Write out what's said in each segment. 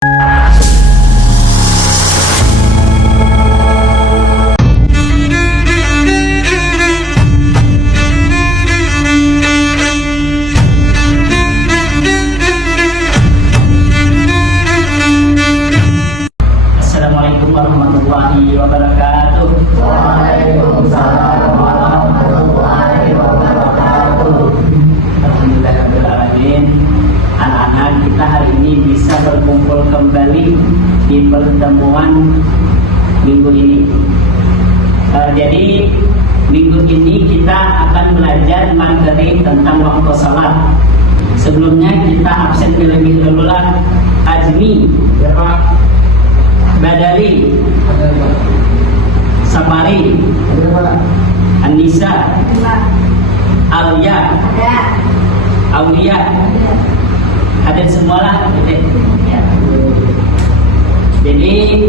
Assalamualaikum warahmatullahi wabarakatuh. Waalaikumsalam warahmatullahi wabarakatuh. Alhamdulillahirrahmanirrahim. Anak-anak kita hari ini bisa berkumpul kembali di pertemuan minggu ini. Jadi minggu ini kita akan belajar materi tentang waktu salat. Sebelumnya kita absen terlebih dahulu. Azmi, Badari, Sapari, Anissa, Alia, Aulia, hadir semualah. Ya. Jadi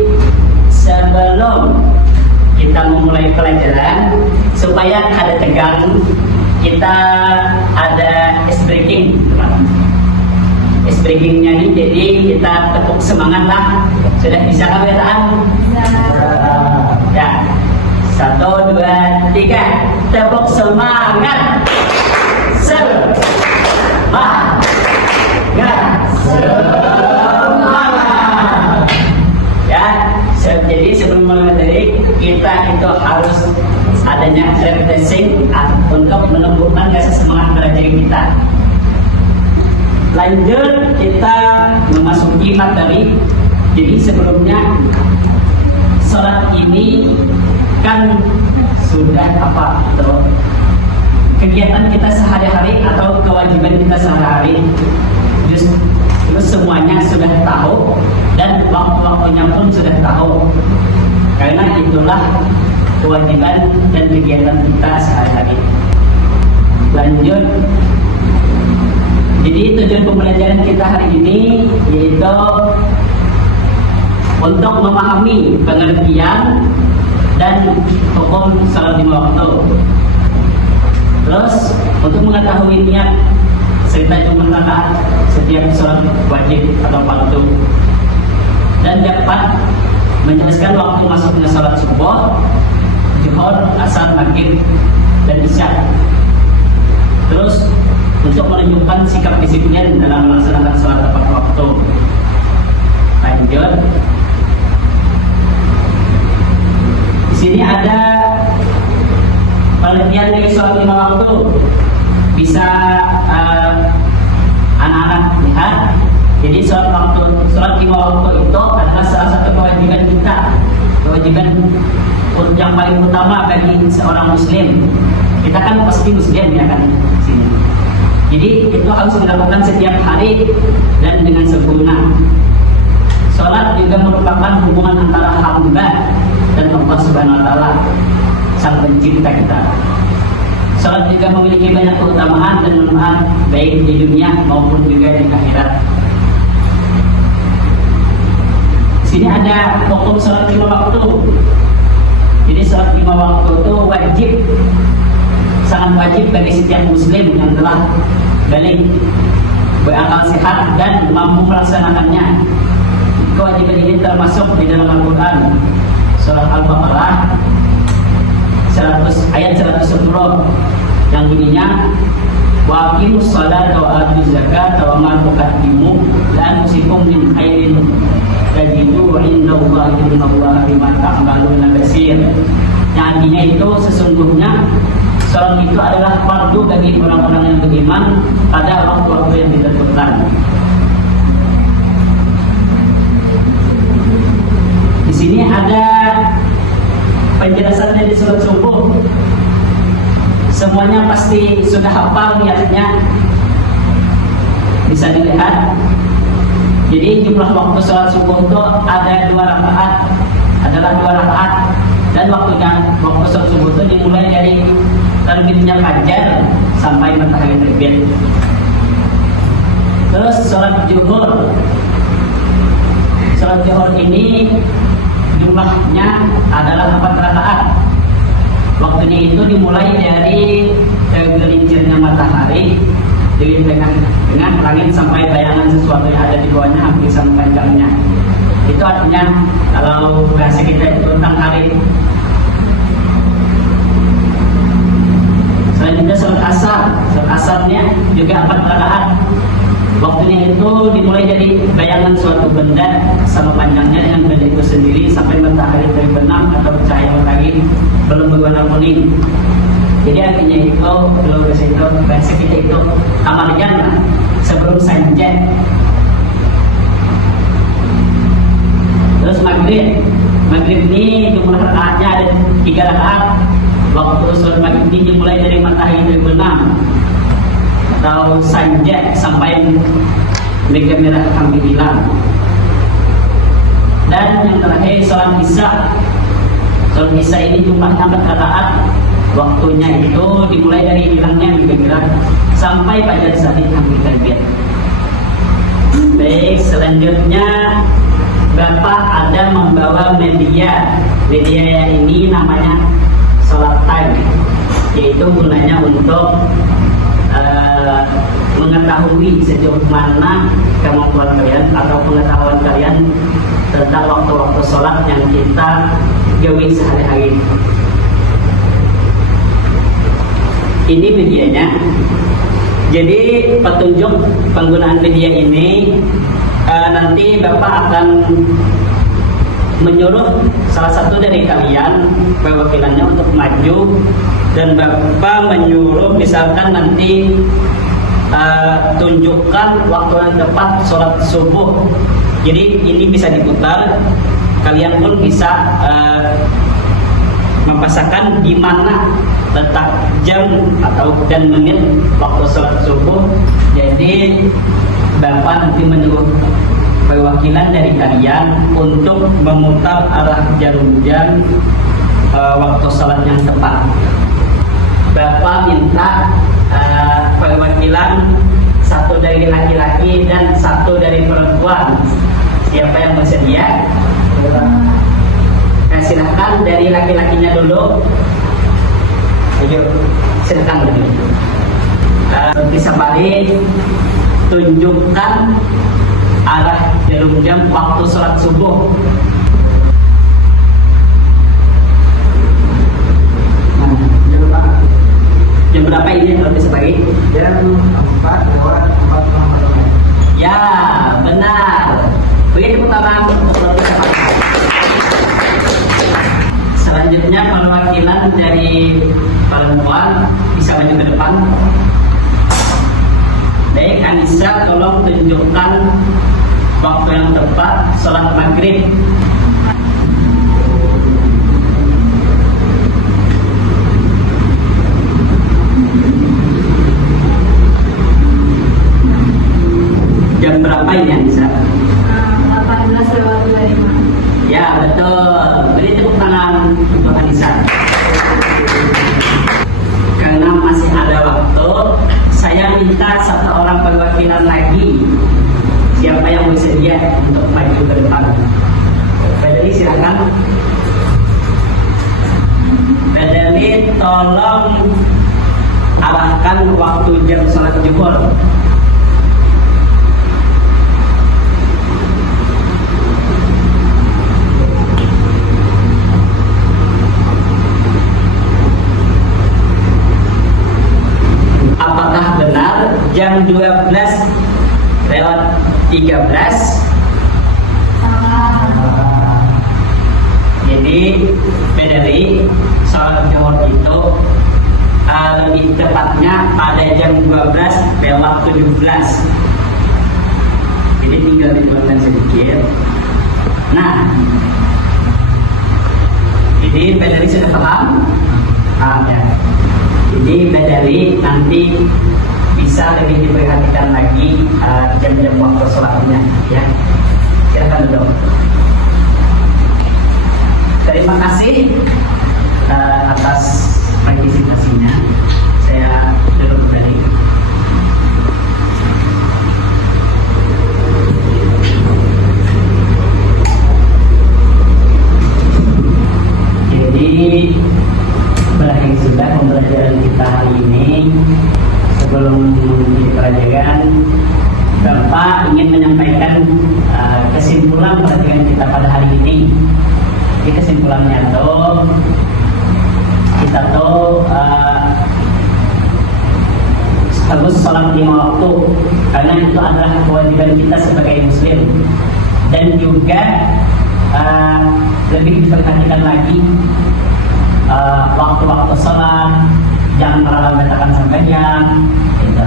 sebelum kita memulai pelajaran, supaya ada tegang, kita ada ice breaking. Ice breakingnya ini, jadi kita tepuk semangat lah. Sudah bisa kebiasaan? Ya. 1, 2, 3, tepuk semangat. Semangat. Ya, jadi sebelum materi kita itu harus adanya refreshing untuk menumbuhkan rasa semangat belajar kita. Lanjut kita memasuki materi. Jadi sebelumnya sholat ini kan sudah apa? Kegiatan kita sehari-hari atau kewajiban kita sehari-hari. Terus semuanya sudah tahu dan waktu-waktunya pun sudah tahu. Karena itulah kewajiban dan kegiatan kita sehari-hari. Lanjut. Jadi tujuan pembelajaran kita hari ini yaitu untuk memahami pengertian dan hukum salat 5 waktu. Terus untuk mengetahui niat serta jumlah rakaat setiap sholat wajib atau fardu, dan dapat menjelaskan waktu masuknya sholat subuh, zuhur, asar, maghrib, dan isya. Terus untuk menunjukkan sikap disiplin dalam melaksanakan sholat tepat waktu. Lanjut. Di sini ada pengertian dari sholat 5 waktu. Bisa anak-anak lihat. Jadi sholat 5 waktu itu adalah salah satu kewajiban kita. Kewajiban yang paling utama bagi seorang muslim. Kita kan pasti muslim ya kan sini. Jadi itu harus dilakukan setiap hari dan dengan sempurna. Sholat juga merupakan hubungan antara hamba dan Allah Subhanahu wa Ta'ala, Sang Pencipta kita. Sholat juga memiliki banyak keutamaan dan manfaat baik di dunia maupun juga di akhirat. Di sini ada hukum sholat 5 waktu. Jadi sholat 5 waktu itu wajib, sangat wajib bagi setiap muslim yang telah balik, berakal sehat dan mampu melaksanakannya. Kewajiban ini termasuk di dalam Al-Quran surah Al-Baqarah ayat 110 yang bunyinya wa aqimus sholata wa atuz zakata wa ma tuqaddimu la anfusikum min khairin tajidu indallahi innallaha bima ta'maluna basir. Yang artinya itu sesungguhnya sholat itu adalah fardu bagi orang-orang yang beriman pada waktu-waktu yang ditentukan. Di sini ada penjelasan dari sholat subuh. Semuanya pasti sudah hafal niatnya. Bisa dilihat. Jadi jumlah waktu sholat subuh itu ada 2 rakaat, adalah 2 rakaat, dan waktu sholat subuh itu dimulai dari terbitnya fajar sampai matahari terbit. Terus sholat zuhur. Sholat zuhur ini jumlahnya adalah 4 rakaat. Waktunya itu dimulai dari tergelincirnya matahari Jadi dengan langit sampai bayangan sesuatu yang ada di bawahnya hampir sama panjangnya. Itu artinya kalau bahasa kita itu tentang hari. Selanjutnya sholat asar. Sholat asarnya juga 4 rakaat. Waktunya itu dimulai dari bayangan suatu benda sama panjangnya dengan benda itu sendiri sampai matahari terbenam atau cahaya matahari belum berwarna kuning. Jadi artinya itu kalau bahasa kita itu amal jannah sebelum sanjat. Terus maghrib ini jumlah rakaatnya ada 3 rakaat. Waktu sholat maghrib ini dimulai dari matahari terbenam atau sanjat sampai mega merah kami hilang. Dan yang terakhir sholat isya. Sholat isya ini jumlahnya 4 rakaat. Waktunya itu dimulai dari hilangnya mega merah sampai pada saat kami terbit. Baik, selanjutnya Bapak ada membawa media. Media ini namanya sholat time, yaitu gunanya untuk mengetahui sejauh mana kemampuan kalian atau pengetahuan kalian tentang waktu-waktu sholat yang kita gawe sehari-hari. Ini medianya. Jadi petunjuk penggunaan media ini nanti Bapak akan menyuruh salah satu dari kalian perwakilannya untuk maju dan Bapak menyuruh misalkan nanti tunjukkan waktu yang tepat sholat subuh. Jadi ini bisa diputar, kalian pun bisa mempasangkan di mana letak jam atau dan menit waktu sholat subuh. Jadi Bapak nanti menyuruh perwakilan dari kalian untuk memutar arah jarum jam waktu sholat yang tepat. Bapak minta perwakilan satu dari laki-laki dan satu dari perempuan. Siapa yang bersedia? Silahkan dari laki-lakinya dulu. Ayo, silahkan dulu. Bisa balik, tunjukkan arah jarum jam waktu sholat subuh. Jam berapa ini kalau bisa bagi? Jam 4:04. Ya, benar. Beri tepuk tangan untuk perwakilan. Selanjutnya perwakilan dari perempuan bisa maju ke depan. Baik, Anissa, tolong tunjukkan waktu yang tepat sholat maghrib. Jam berapa ini, Anissa? 18:25. Ya, betul. Beri tepuk tangan untuk Anissa. Karena masih ada waktu, saya minta satu orang perwakilan lagi. Siapa yang bersedia untuk maju ke depan? Badali, silakan. Badali, tolong arahkan waktu jam sholat zuhur. Apakah benar jam 12:13? Jadi Badali, sholat zuhur itu lebih tepatnya pada jam 12:17. Jadi tinggal dituangkan sedikit. Nah, jadi Badali sudah paham? Ya. Jadi Badali nanti bisa lebih diperhatikan lagi jam-jam waktu sholatnya, ya. Silakan duduk. Terima kasih atas partisipasinya. Saya duduk kembali. Jadi berakhir sudah pembelajaran kita hari ini. Sebelum kita bersama dengan kita pada hari ini. Jadi kesimpulannya tuh kita tuh harus sholat 5 waktu karena itu adalah kewajiban kita sebagai muslim, dan juga lebih diperhatikan lagi waktu-waktu sholat, jangan terlalu mengatakan sampai jam gitu.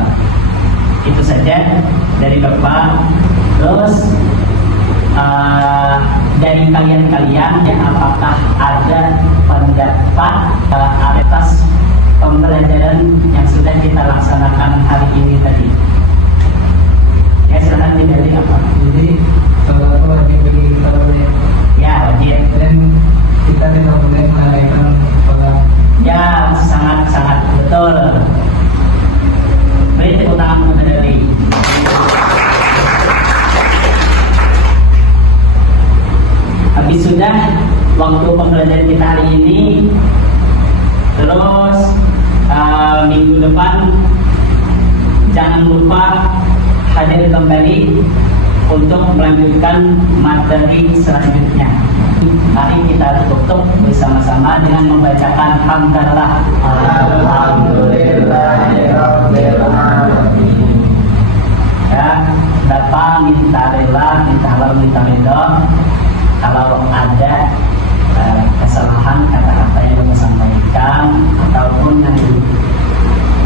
Itu saja dari Bapak. Terus dari kalian-kalian yang apakah ada pendapat atas pembelajaran yang sudah kita laksanakan hari ini tadi? Ya, silakan dari apa? Jadi sholat itu wajib bagi kita boleh. Ya, wajib. Dan kita tidak boleh melalaikan sholat. Ya, sangat betul. Beri tepuk tangan dari. Habis sudah waktu pembelajaran kita hari ini. Terus minggu depan jangan lupa hadir kembali untuk melanjutkan materi selanjutnya. Mari kita tutup bersama-sama dengan membacakan hamdalah. Alhamdulillahirabbil alamin. Ya, Bapak minta rela, minta halal, minta ridho. Kalau ada kesalahan kata-kata yang Bapak sampaikan ataupun yang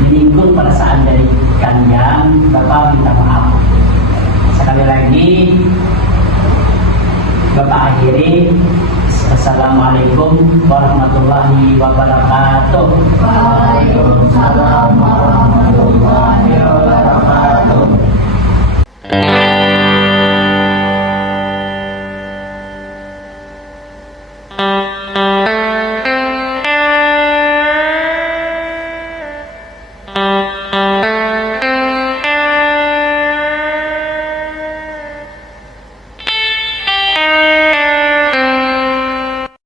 menyinggung perasaan dari kalian, Bapak minta maaf. Sekali lagi Bapak akhiri. Assalamualaikum warahmatullahi wabarakatuh. Waalaikumsalam warahmatullahi wabarakatuh.